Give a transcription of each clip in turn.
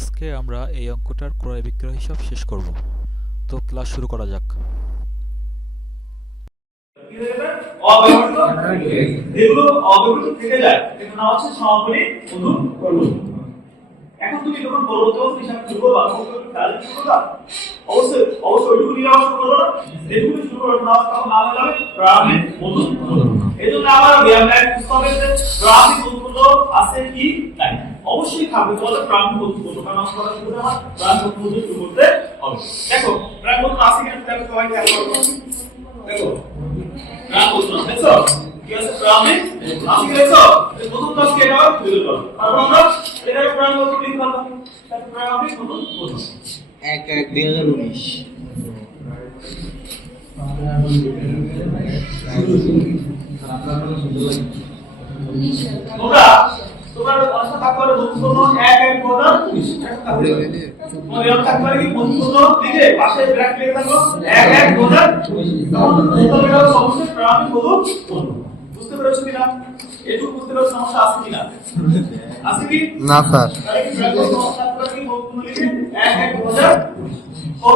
আজকে আমরা এই অঙ্কটার ক্রয় বিক্রয় হিসাব শেষ করব। তো ক্লাস শুরু করা যাক। কি অব্যবহৃত থেকে যায় এটার নাম হচ্ছে সমাপনী অনু এখন তুমি যখন পরবর্তী হিসাব শুরু করবা তখন তুমি তাহলে কি করবা অবশ্যই অবশ্যই ওইটুকু নিয়ে আবার শুরু করব যেটুকু শুরু করব নাম তখন নাম যাবে প্রারম্ভিক মধু এই জন্য আবার জ্ঞান ব্যাগ বুঝতে হবে যে প্রারম্ভিক মধুগুলো আছে কি নাই অবশ্যই থাকবে তোমাদের প্রারম্ভিক মধু করব কারণ আমরা করে আমার প্রারম্ভিক মধু করতে হবে। দেখো প্রারম্ভিক মধু আছে কিনা? দেখো সবাই খেয়াল দেখো প্রাণ না দেখছ? কি আছে? প্রাণে কি দেখছ? প্রথম কাজ কে এটা দাও তারপর আমরা এটা প্রাণ ক্লিক করলাম? তারপর প্রাণ এক এক দুই হাজার উনিশ। তোমরা তোমরা থাকবে এক এক কোণা মনে থাকবে কি বন্ধুত্ব দিকে পাশে ব্র্যাকেট লিখে থাকো এক এক কোণা তখন তোমরা সমস্যা প্রাণ বুঝতে পেরেছ কিনা? এটুকু বুঝতে পেরেছ সমস্যা আছে কিনা? আছে কি? না স্যার। কি ব্র্যাকেট কি এক এক কত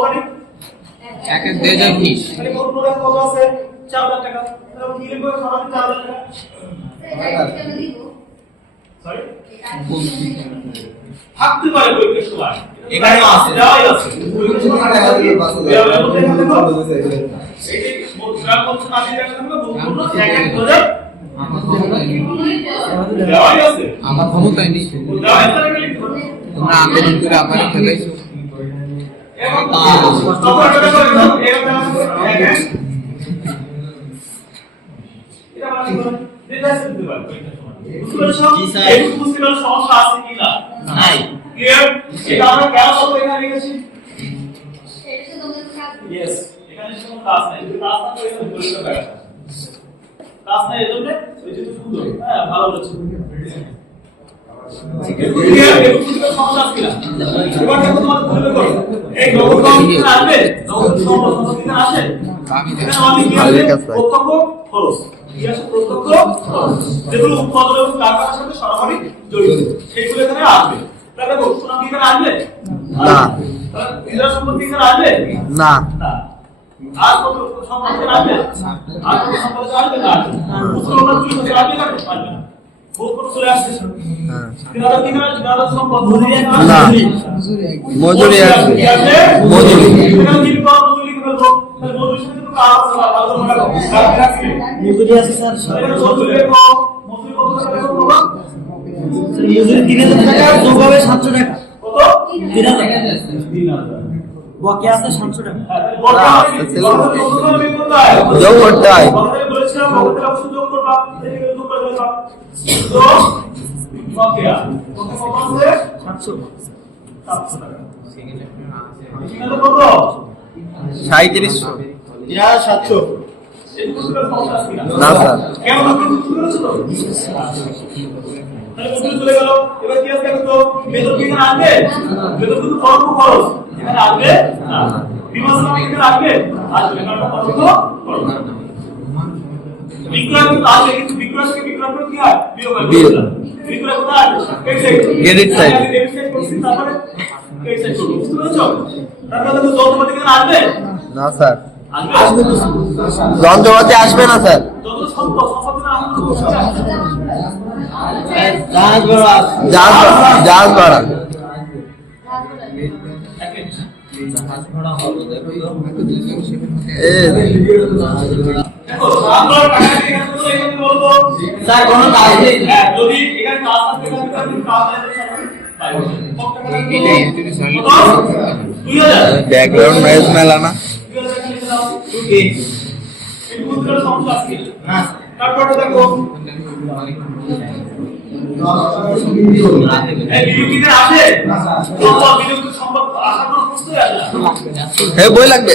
তারিখ এক এক দুই হাজার উনিশ তাহলে কত আছে? 4000 টাকা। তাহলে কি লিখব? সরাসরি 4000 টাকা। থাকতে পারে পরীক্ষার সময় এখানেও আছে। দেওয়াই আছে এখানে। আমার ক্ষমতায় নেই। তোমরা আন্দোলন করে আবার ফেলাইছো। এটা মানে সমস্যা আছে কিনা? নাই। ক্লিয়ার এটা আমরা কেন বলব এখানে লিখেছি ইয়েস এখানে কোনো কাজ নাই। কাজ না করে এখানে পরিষ্কার দেখা কাজ নাই এজন্য ওই যে সুন্দর হ্যাঁ ভালো বলেছ এই কমিশন আসবে নগদ সমস্যা আসে। আছে আছে যেগুলো উৎপাদন এবং কারখানার সাথে সরাসরি জড়িত। সেইগুলো এখানে আসবে। তাহলে সুনাম কি এখানে আসবে? না। নিজের সম্পত্তি এখানে আসবে? না। না। আর কত সম্পত্তি আসবে? আর কত সম্পত্তি আসবে? না। উত্তর তুলি আসবে? না। আসবে। না বহুত কত চলে মজুরি আছে স্যার মজুরি কত টাকা তিন হাজার টাকা যোগ হবে সাতশো টাকা তিন হাজার তিন হাজার বকে আছে সাতশো টাকা যোগ করতে। বলেছিলাম ভগতের অবশ্য যোগ করবা এদিকে যোগ করে দেবা তো বকেয়া বকে কত আছে সাতশো 700 টাকা এখানে কত সাঁত্রিশশো হাজার সাতশো না স্যার। চলে গেল। এবার কি আছে তো বেতন কি আসবে? বেতন কিন্তু কর্ম খরচ। এখানে আসবে? না। বিমর্শন এখানে আসবে? আসবে। কারণ কর্ম খরচ বিক্রয় কিন্তু আসবে কিন্তু বিক্রয় থেকে বিক্রয় করে কি হয়? বিয়োগ হয় বিক্রয় কোথায় আসবে? Credit side. ডেবিট সাইড করছি তারপরে ক্রেডিট সাইড করব বুঝতে পেরেছ? তারপরে তো যন্ত্রপাতি এখানে আসবে? না স্যার। যন্ত্রপাতি আসবে না স্যার। স্যার কোনো ব্যাকগ্রাউন্ড নয়েজ মেলা না। দুই হাজার এখানে লিখে দাও একটু বুঝতে সমস্যা আছে না তারপরে দেখো। এই বিনিয়োগীদের আসে? সম্পদ বিনিয়োগের সম্পদ আসার কোনো প্রশ্নই আসে না। হে বই লাগবে।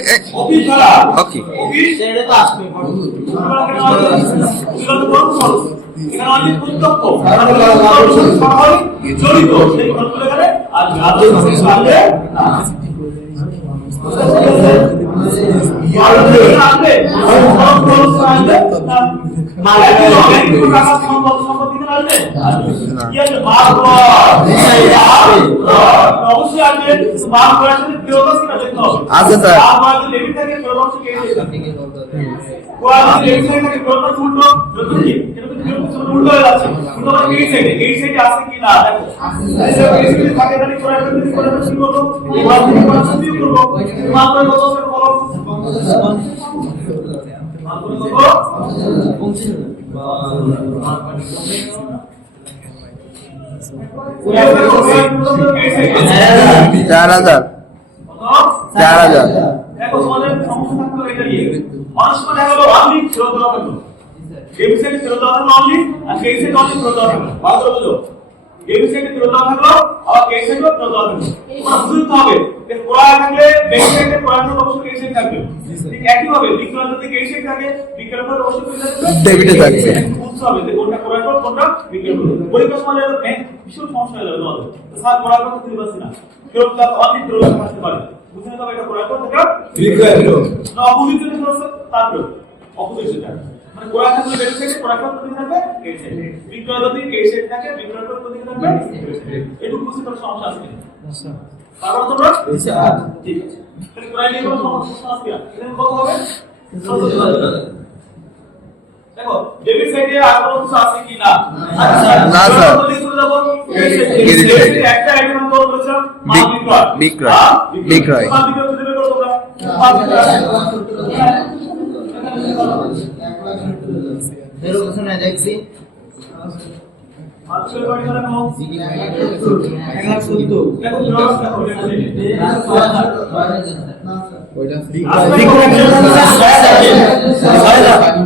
জড়িত। সেই আর দেখতে হবে আছে, স্যার। চার হাজার। চার হাজার। দেখো তোমাদের সমস্যা থাকতো এটা নিয়ে। মানুষ হলো অনলি ফেরত দেওয়া থাকতো ডেবিট ফেরত দেওয়া থাকল অনলি আর ক্রেডিট সাইড অনলি ফেরত দেওয়া থাকল ভালো বুঝো? ডেবিট সাইডে ফেরত দেওয়া থাকল আবার ক্রেডিট সাইডেও ফেরত দেওয়া থাকল। তোমার বুঝতে হবে যে কোড়া থাকলে সাইডে অবশ্যই থাকবে। ঠিক একই ভাবে যদি থাকে অবশ্যই থাকবে। থাকবে। বুঝতে হবে যে কোনটা কোড়া করে কোনটা পরীক্ষার সময় ভীষণ সমস্যা হয়ে যাবে তোমাদের। স্যার কোড়া করে বুঝতে পারছি না। ফেরত অনলি ফেরত আসতে বুঝতে হবে এটা কোড়া করে এটা না অপোজিট যদি হচ্ছে তারপরে অপোজিট সেটা মানে কোড়া থাকলে ডেবিট সাইডে কোড়া করে কোথায় থাকবে ক্রেডিট সাইডে বিক্রয় যদি ক্রেডিট সাইড থাকে বিক্রয় করে কোথায় থাকবে এটুকু বুঝতে পারো সমস্যা আছে কিনা তোমরা ঠিক আছে তাহলে কোড়া নিয়ে কোনো সমস্যা আছে এখানে কত হবে দেখো ডেবিট সাইডে আর কোনো কিছু আছে কি না না, স্যার। বিক্রয়। বিক্রয়।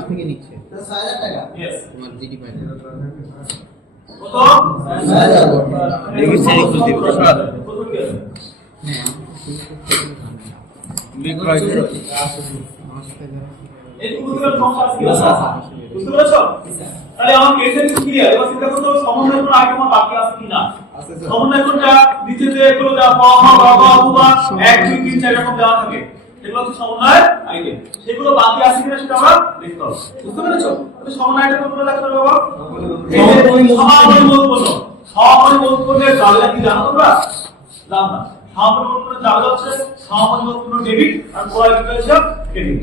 থেকে নিচ্ছে তোমার জিডি পাই তাহলে আমার কেস এর ক্লিয়ার এবার চিন্তা করতে হবে সমন্বয় কোন আইটেম বাকি আছে কিনা? সমন্বয় কোনটা? নিচে যে এগুলো যা প ম গ গ অথবা 1 2 3 4 এরকম দেওয়া থাকে। এগুলো হচ্ছে সমন্বয় আইটেম সেগুলো বাকি আছে কিনা সেটা আমরা দেখতে হবে। বুঝতে পেরেছ? সমন্বয় আইটেম কোনগুলো দেখতে হবে বাবা? জানলা কি জানো তোমরা? জানো না সমাপরিমূলপূর্ণ জানলা হচ্ছে সমাপরিমূলপূর্ণ ডেবিট আর কোয়াল হিসাব ক্রেডিট।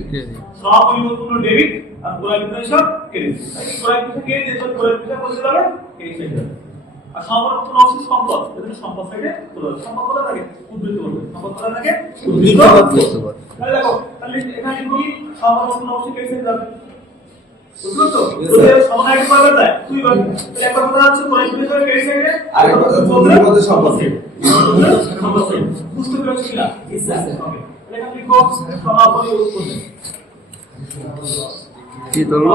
সমাপরিবর্তন ডেবিট আর কোলাইন হিসাব ক্রেডিট। কোলাইন হিসাব ক্রেডিট। কোলাইন হিসাব বলতে যাবে ক্রেডিট আর সমাপরিবর্তন অবশ্যই সম্পদ? সম্পদ কোলাইন সম্পদ কোথা থাকে? উদ্ধৃত করবে সম্পদ থাকে? উদ্ধৃত করবে তাহলে দেখো তাহলে এখানে কি? অবশ্যই যাবে বুঝতে পেরেছ কিনা? তাহলে এখানে কি ধরলো?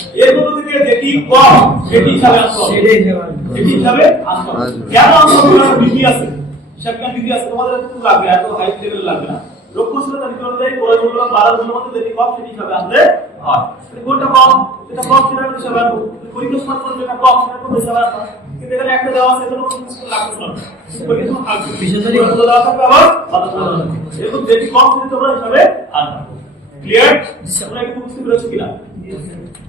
এর মধ্যে থেকে যেটি কম সেটি হিসাবে আনতে হিসাবে আনতে হবে আসবে। কেন আনতে বিধি আছে? হিসাব জ্ঞান বিধি আছে তোমাদের একটু লাগবে এত হাই লেভেল লাগবে না। লক্ষ্যশীলতা নীতি অনুযায়ী পড়াশোনা বারোগুলোর মধ্যে যেটি কম সেটি হিসাবে আনতে হয়। কোনটা কম? সেটা কম সেটা হিসাবে আনব। পরীক্ষার সময় যেটা কম সেটা কোন হিসাবে আনব। কিন্তু এখানে একটা দেওয়া আছে কোনো কিছু লাগবে না। পরীক্ষার থাকবে। বিশেষ করে দেওয়া থাকবে আবার বারো দেওয়া থাকবে এরকম যেটি কম সেটি তোমরা হিসাবে আনবে। ক্লিয়ার তোমরা একটু বুঝতে পেরেছ কিনা?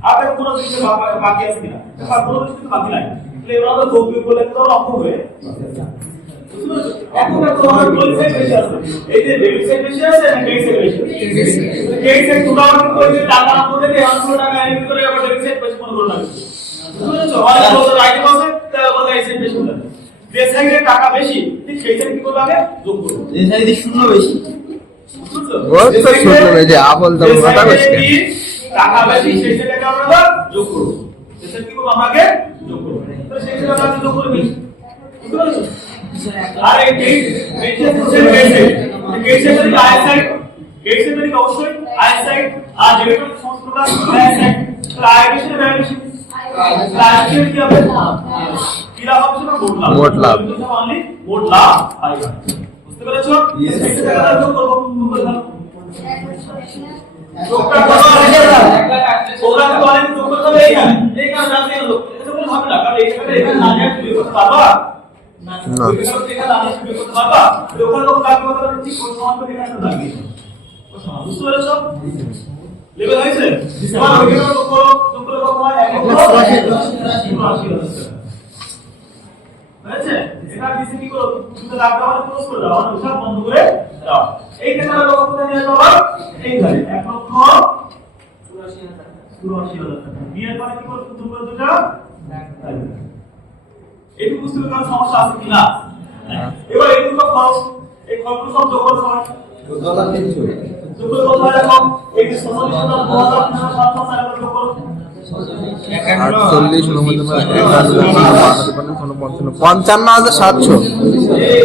আর দেখো কোনো বাকি- বাকি আছে কিনা? কোনো বাকি নাই। তাহলে এবার আমরা যোগ বিয়োগ করলে তো লক্ষ্য হয়ে এখন তোমার ক্রেডিট বেশি আছে। এই যে ডেবিট সাইড বেশি আছে না ক্রেডিট সাইড বেশি আছে ক্রেডিট সাইড টাকা না করলে যে 100 টাকা এর ভিতরে আবার ডেবিট সাইড বেশি মনে করো না বছর আইটেম তাহলে বলে এই সাইড বেশি হবে যে সাইডে টাকা বেশি ঠিক সেই সাইড কি করবে আগে? যোগ করবে। যে সাইডে শূন্য বেশি। বুঝছ? ও তো যে সাইডে- শুনলো এই যে আপল দাম কথা কি টাকা বেশি সেই সাইডে আমরা যোগ করব। সাইড কি করব আগে যোগ করব সেই সাইডে আমরা আগে যোগ করে দিই। বুঝতে পেরেছ? আর এই গেট গেট হচ্ছে গেট গেট সেটা কি আই সাইড গেট সেটা অবশ্যই আই সাইড আর যেটা সমস্তটা আই সাইড তাহলে আই বেশি না ব্যয় বেশি? আই বেশি কি হবে? কি লাভ হবে সেটা মোট লাভ। মোট লাভ। অনলি মোট লাভ আয়েগা বুঝতে পেরেছ? এটা যোগ করব। লেভেল হয়েছে? এবার ওইখানে যোগ করো যোগ করে এক হয়েছে? এটা দিছে কি করো? দুটো দাগ মানে ক্লোজ করে দাও মানে হিসাব বন্ধ করে দাও। এই ক্ষেত্রে লোক নিয়ে যাব এই ধারে এক লক্ষ চুরাশি হাজার হয় যে সমাধান হাজার দু হাজার তিন হাজার সাত হাজার যোগ করো আটচল্লিশ উনপঞ্চাশ একান্ন পঞ্চান্ন পঞ্চান্ন হাজার সাতশো এই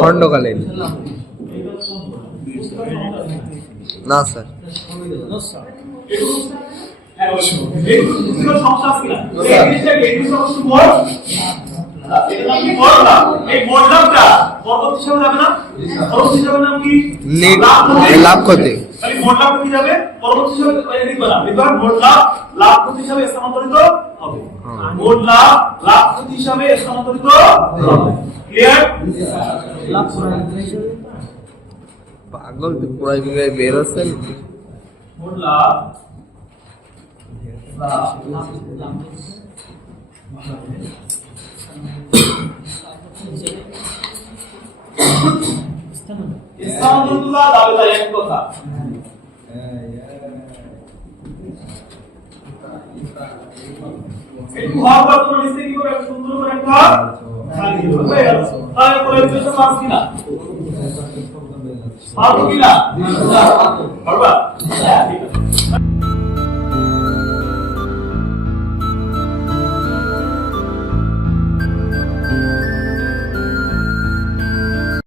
খণ্ডকালীন। না স্যার। লাভ ক্ষতি লাভ কি হিসাবে এই না লিখবে লাভ লাভ ক্ষতি হিসাবে স্থানান্তরিত হবে। মোট লাভ লাভ ক্ষতি হিসাবে স্থানান্তরিত হবে। পাগল তুই পুরাই বিঘায় বের হচ্ছে মোট লাভ লাভ স্থানান্তরিত লাভ দাবে তাই এক কথা একটু হওয়ার পর তোমরা নিচে কি করে একটা সুন্দর করে একটা করে দিতে পারছ কিনা পারব কিনা পারবা